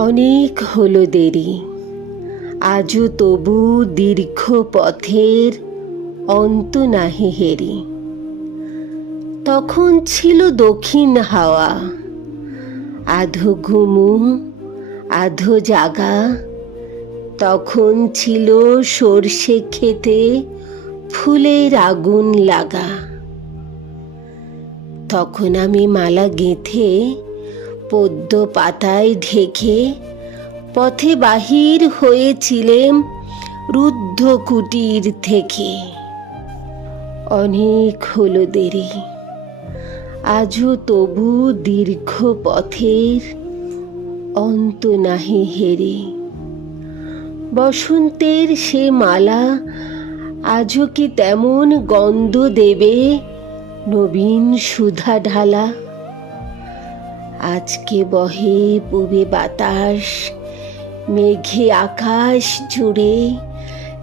অনেক হলো দেরি। আজও তবু দীর্ঘ পথের অন্ত নাহি হেরি। তখন ছিল দক্ষিণ হাওয়া। আধো ঘুমু, আধো জাগা। তখন ছিল সর্ষে খেতে ফুলের আগুন লাগা। তখন আমি মালা গেঁথে পদ্ম পাতায় ঢেকে পথে বাহির হয়েছিলেন রুদ্ধ কুটির থেকে। অনেক হলো দেরি, আজও তবু দীর্ঘ পথের অন্ত নাহি হেরে। বসন্তের সে মালা আজও কি তেমন গন্ধ দেবে নবীন সুধা ঢালা আজকে বহে পুবে বাতাস, মেঘে আকাশ জুড়ে,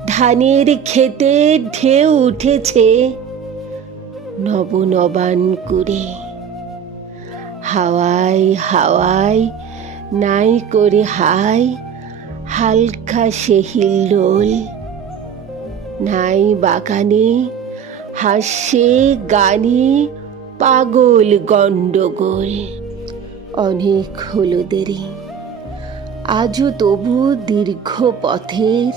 ধানের খেতে ঢেউ উঠেছে নবনবান করে। হাওয়ায় হাওয়ায়, নাই করে হাই হালকা সে হিল্লোল নাই বাগানে, হাসে গানে পাগল গণ্ডগোল। অনেক হলো দেরি। আজও তবু দীর্ঘ পথের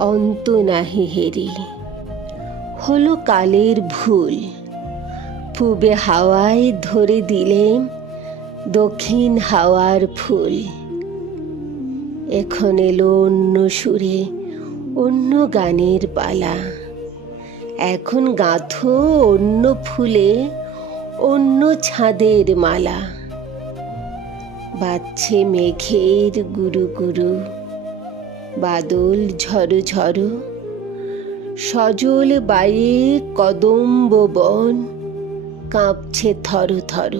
অন্ত নাহি হেরি। হলো কালের ভুল। পূবে হাওয়ায় ধরে দিলে দক্ষিণ হাওয়ার ফুল। এখন এলো অন্য সুরে, অন্য গানের পালা। এখন গাঁথো অন্য ফুলে, অন্য ছাদের মালা। বাজছে মেঘের গুরু গুরু। বাদল ঝড়ো ঝড়ো সজল বায়ে কদম্ব বন। কাঁপছে থর থর।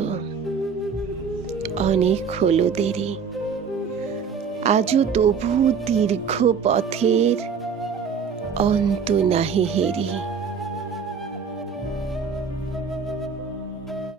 অনেক হলো দেরি। আজও তবু দীর্ঘ পথের অন্ত নাহি হেরি।